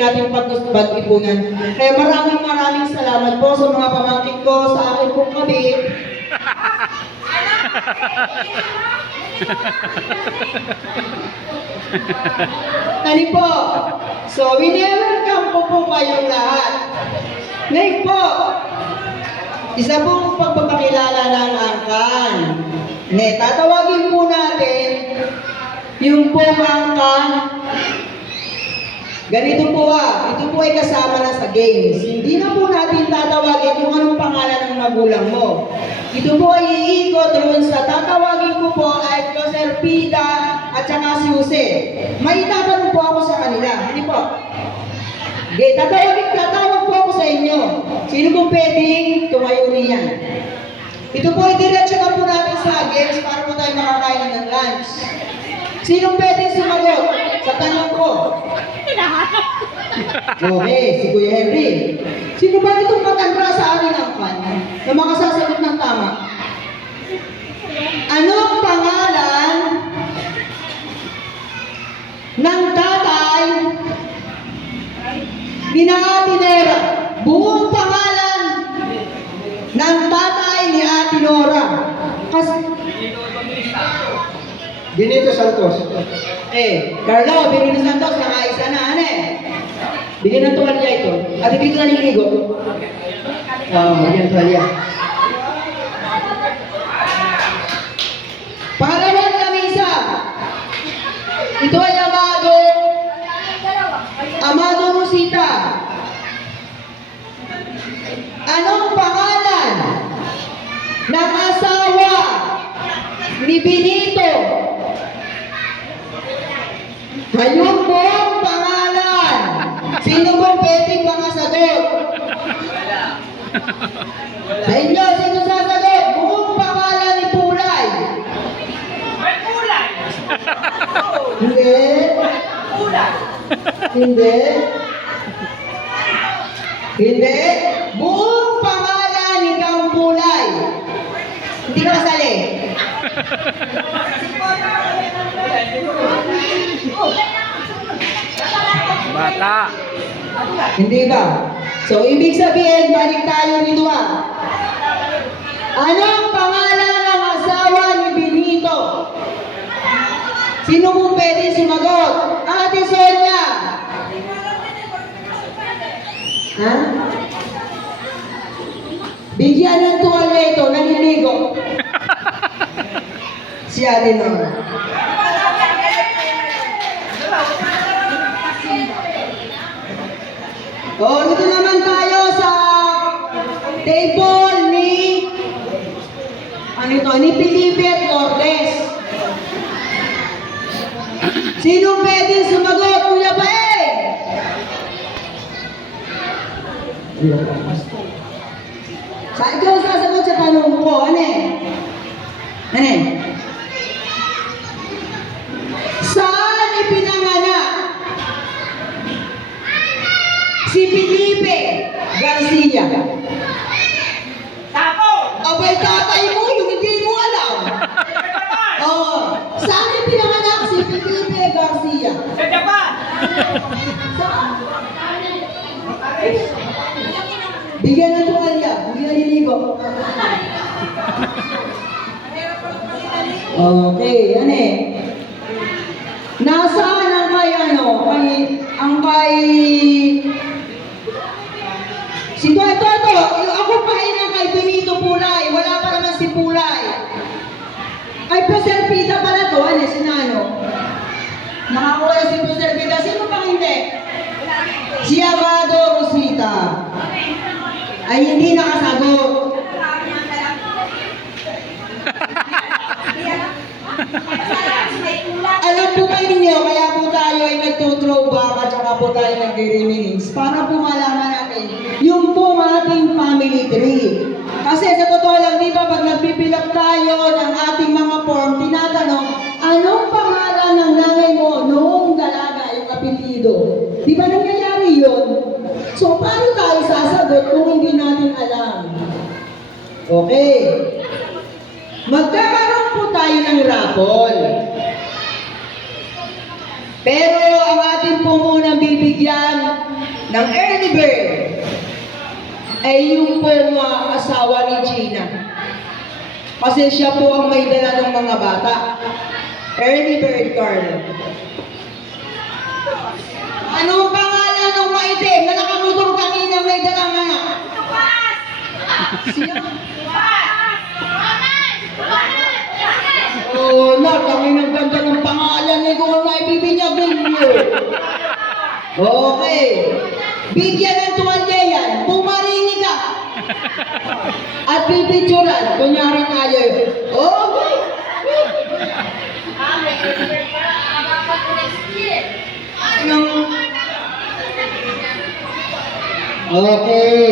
nating pag-ipunan. Kaya maraming salamat po sa mga pamangkin ko, sa akin pong kabit. Tani po. So, wini-welcome ko po kayong lahat. Ngayon po, isa pong pagpapakilala ng angkan. Tatawagin po natin yung pong angkan. Ganito po ito po ay kasama na sa games. Hindi na po natin tatawagin kung anong pangalan ng magulang mo. Ito po ay iikot roon sa tatawagin ko po ay Sir Pida at saka si Jose. May itatanong po ako sa kanila. Hindi po. Okay, tatawag po ako sa inyo. Sino pong pwedeng tumayo niyan? Ito po ay diretso na po natin sa games para po tayo makakain ng lunch. Sino pwedeng sumagot sa tanong ko? Okay, si Kuya Henry. Sino ba itong matanda sa akin ang fan na makasasagot ng tama? Anong pangalan ng tatay ni Ate Nora? Buong pangalan ng tatay ni Ate Nora. Benito Santos. Carlo, Benito Santos, nakaisa na, Bigyan ng tuwalya ito. At dito naliligo. Bigyan ng tuwalya. Pangalawang lamisa. Ito ay Amado Rosita. Anong pangalan ng asawa ni Benito? Ngayon po ang pangalan. Sino po pwedeng makasagot? Sa inyo, sino sasagot? Buong pangalan ni Pulay. Pulay! Hindi. Pulay! Hindi. Hindi. Buong pangalan ni Kang Pulay. Hindi ka kasali. Bata. Hindi ba? So, ibig sabihin, balik tayo dito Anong pangalan ng asawa ni Benito? Sino mo pwede sumagot? Ate Sonia. Ha? Bigyan ng tuwalya ito, naliligo. Si Ate Nora. Dito naman tayo sa table ni ni Felipe at Lourdes. Sino pwedeng sumagot, Kuya Bae? Saan ikaw sasagot sa tanong ko? Saan ipinanganak si Felipe Garcia? Tapo! Abay, tatay mo, yung hindi mo alam. Saan ipinanganak si Felipe Garcia? Sa Japan! Bigyan ng tuwalya, hindi naliligo. Okay, Nasaan ang kay ito. Ako pa kay Benito Pulay. Wala pa naman si Pulay. Ay, Sir Pida pala to. Nakakuha si Sir Pida. Sino pang hindi? Si Amado Rosita. Ay, hindi nakasagot. Alam po kayo ninyo, kaya po tayo ay nagtutrowback at saka po tayo nag-reminisce para po malaman natin yung po ating family tree. Kasi sa totoo lang, di ba, pag nagpipilap tayo ng ating mga form, tinatanong, anong pangalan ng nanay mo noong dalaga yung apelyido? Di ba nangyayari yun? So, paano tayo sasagot kung hindi natin alam? Okay. Magkakaroon po tayo ng raffle. Pero ang ating po munang bibigyan ng early bird ay yung pong asawa ni Gina. Kasi siya po ang may dala ng mga bata. Early bird, Carlo. Anong pangalan ng maitim na nakamotor kanina may dala nga? Siya? Oh, nakangin ang ganda ng pangalan ni kung ano ibibinyag ninyo. Okay. Bigyan ng tuwalya yan. Pumarini ka. At pipicturan. Kunyari tayo. Okay. Okay.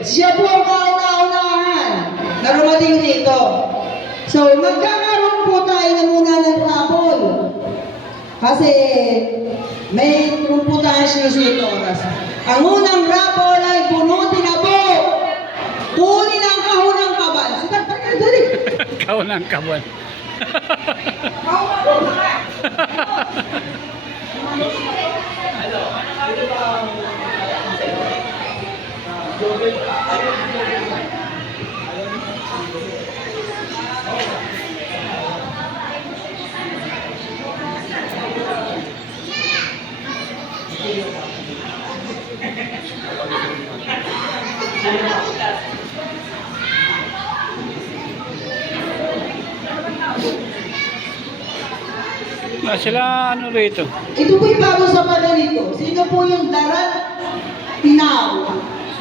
Siya po ang kauna-unahan na rumating dito. So, magkakaroon po tayo na muna ng rapol. Kasi may po tayo sinusunod na oras. Ang unang rapol ay bunutin na po. Kunin ang kahon ng kaban. Sige, dali. Kahon ng kaban. Sila ano rito? Ito po'y bago sa panalito. Sino po yung darat? Tinao.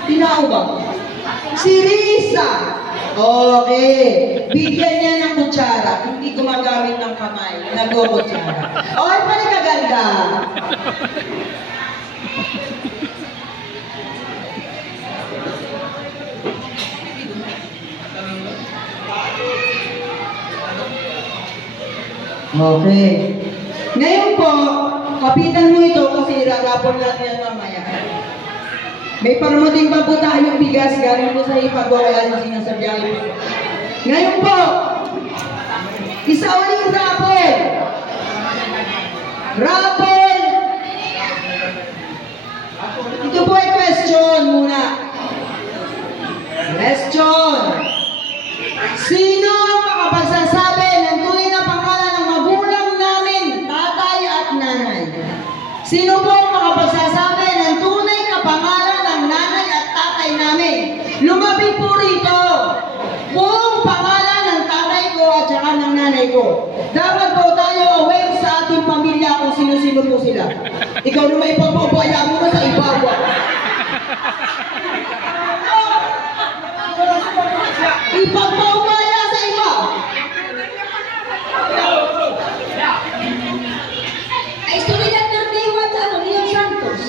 Tinao ba? Si Risa. Okay. Bigyan niya ng kutsara. Hindi gumagamit ng kamay. Nagkukutsara. Okay, palikaganda. Okay. Ngayon po, kapitan mo ito kasi rarapon natin yan mamaya. May paramating pa po tayong bigas galing po sa ipagawa ng sinasabihan. Ngayon po, isa uling rapol. Rapol! Ito po ay question muna. Question. Sino ang makapagsasabi ng tunay na pangalan ng magulang namin, tatay at nanay? Sino po ang makapagsasabi ng tunay na pangalan ng nanay at tatay namin? Lumapit po rito. Buong pangalan ng tatay ko at saka ng nanay ko. Dapat po tayo aware sa ating pamilya kung sino-sino po sila. Ikaw naman ipapapaya mo na sa ibawa. Ipagpaubaya sa iba. Ay, sumilat ng Dewa sa Leon Santos.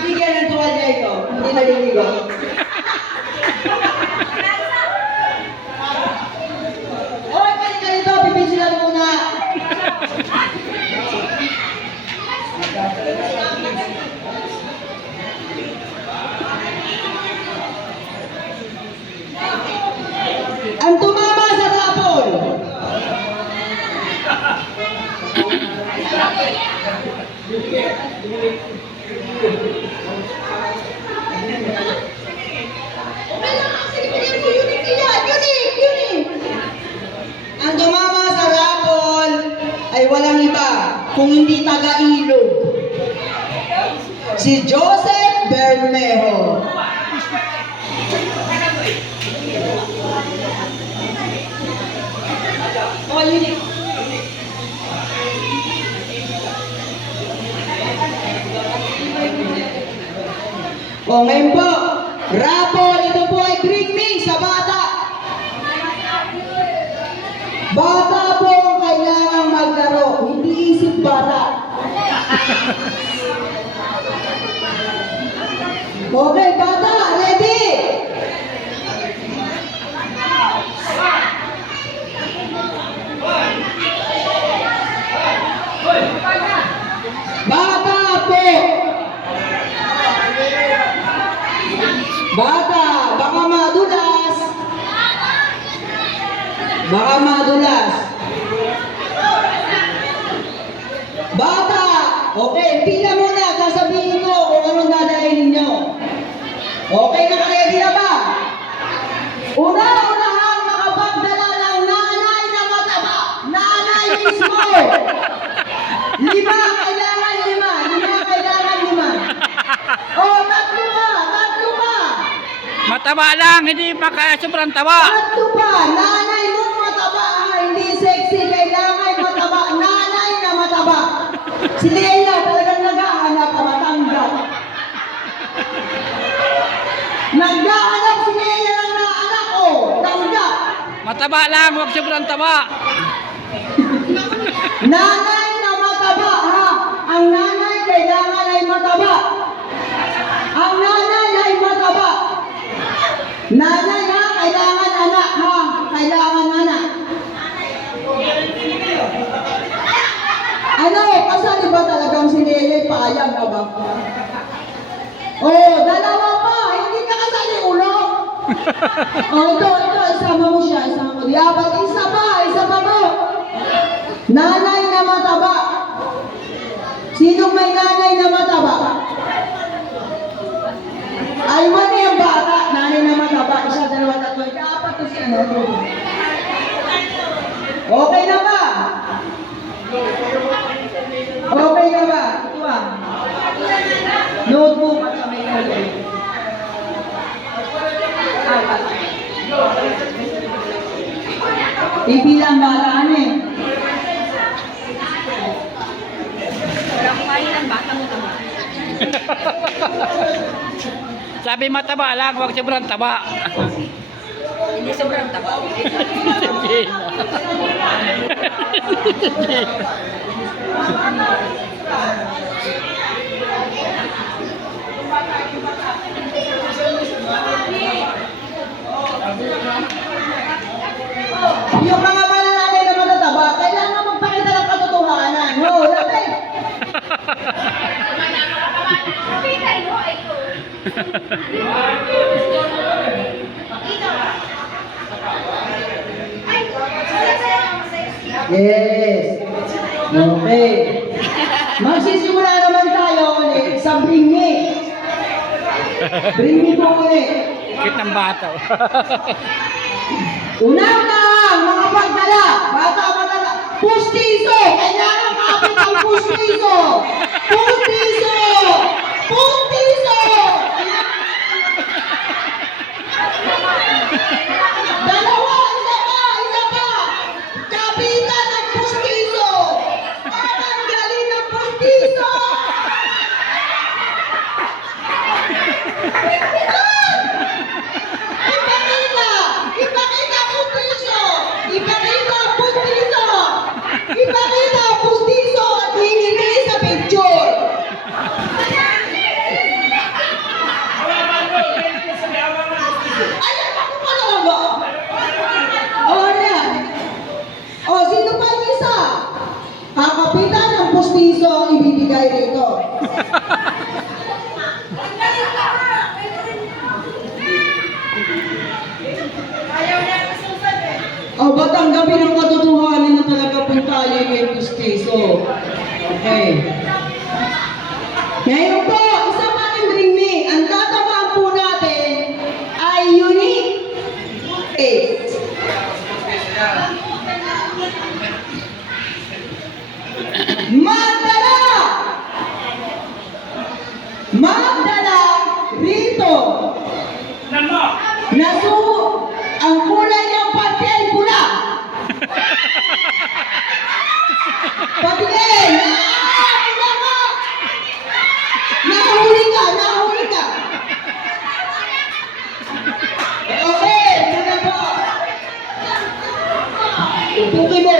Bigyan ng tuwalya ito. Hindi naliligo. Okay, balik ka nito. Pipinsilan muna. Ang tumama sa rapol. Ang tumama sa rapol ay walang iba kung hindi taga-Ilog. Si Joseph Bermejo. Oh, unique. O ngayon po, rapol, ito po ay green mix sa bata. Bata po ang kailangang maglaro, hindi isip bata. Okay, bata, ready? Bata po. Bata, baka madulas. Baka madulas. Bata, okay, pila muna, sasabihin Lima, kailangan lima. Lima, kailangan lima. Oh, tatlo pa, tatlo pa. Mataba lang, hindi maka sobrang taba. Tatlo pa. Nanay mo mataba, ha? Hindi sexy, kailangan mataba. Nanay na mataba. Si Leila talagang nag-aanap ka, matanggap. Nag-aanap si Leila ng naanak, oh. Tanggap. Mataba lang, huwag sobrang taba. Nanay na mataba, ha? Ang nanay kailangan ay mataba. Ang nanay ay mataba. Nanay, ha? Kailangan anak, ha? Kailangan anak. Ano? Kasali ba talagang si Lele? Payag ka ba? Oh, dalawa pa. Hindi ka kasali ulo. Oh, ito. Isama mo siya. Isama mo. Dapat isa pa mo. Nanay na mataba. Sinong may nanay na mataba? Ay, mali ang bata. Nanay na mataba. Isa, dalawa, tatlo. Dapat to siya. Okay na ba? Okay na ba? Ito ah. Notebook at sa may notebook. Ibilang bataan eh. Sabi mataba lang, huwag sobrang taba. Hindi sobrang taba. Yung mga malalaki na matataba, kailangan magpakita ng katotohanan. No, dati. Yes. Okay. Magsisimula naman tayo ulit sa bringi. Bringi po ulit. Kit ng bata. Unang-unang, mga pagdala, bata-bata, pustiso! Kailangan kapit ang pustiso! Pustiso! Pustiso! Dalawa, isa pa! Kapitan ng pustiso! Parang galing ng pustiso! Ipakita pustiso! Ipakita pustiso! Ipakita pustiso at hingi sa picture! Ayan ako pa talaga! O na! O, sino pa yung isa? Kakapitan ng pustiso ang ibibigay rito. O, ba't tanggapin ang katotohanan na talaga po tayo may pustiso? Okay. Ngayon po, isa pa rin bring me. Ang tatabaan po natin ay unique taste. Magdala! Magdala rito. Ang kulay ng parte ay pula. Patingin! Pula ka! Nakahuli ka! Okay, muna po. Tutukin mo.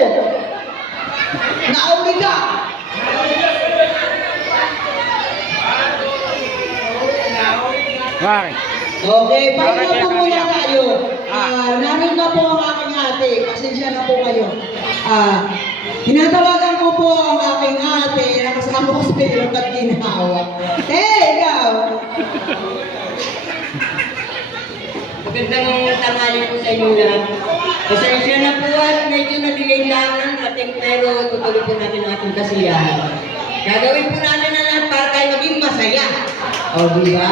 Nakahuli ka. Bakit? Okay, pahinga po muna tayo. Narin na po ang aking ate. Pasensya na po kayo. Tinatawagan ko po ang aking ate na kasama ko sa pero ba't ginawa? Ikaw! Magandang tanghali po sa inyo lahat. Pasensya na po at medyo na-delay lang ang ating pero tutuloy po natin ang ating kasiyahan. Gagawin po natin na lahat para tayo maging masaya. O, di ba?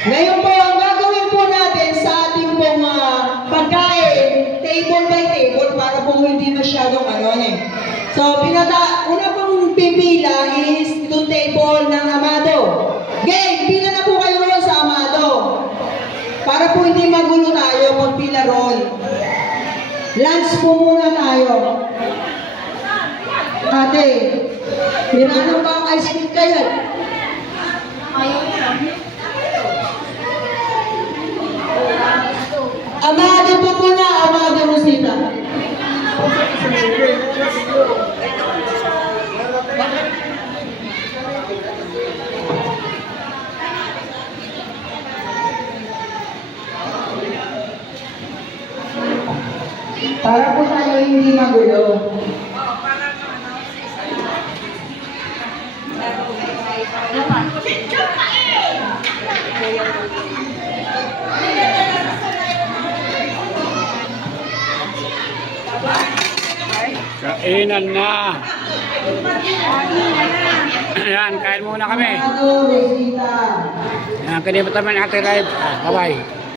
Ngayon po, ang gagawin po natin sa ating pong pagkain, table by table, para po po hindi masyadong So, una pong pipila is itong table ng Amado. Game, pila na po kayo ron sa Amado. Para po hindi magulo tayo pag pila ron. Lunch po muna tayo. Ate, meron ba ang ice cream kayo? Amado po muna, Amado Rosita. Para po tayo hindi magulo. Kainan na. Ayan, kain muna kami. Amado Rosita. Ayan, kalimutan mo ng ating live. Bye-bye.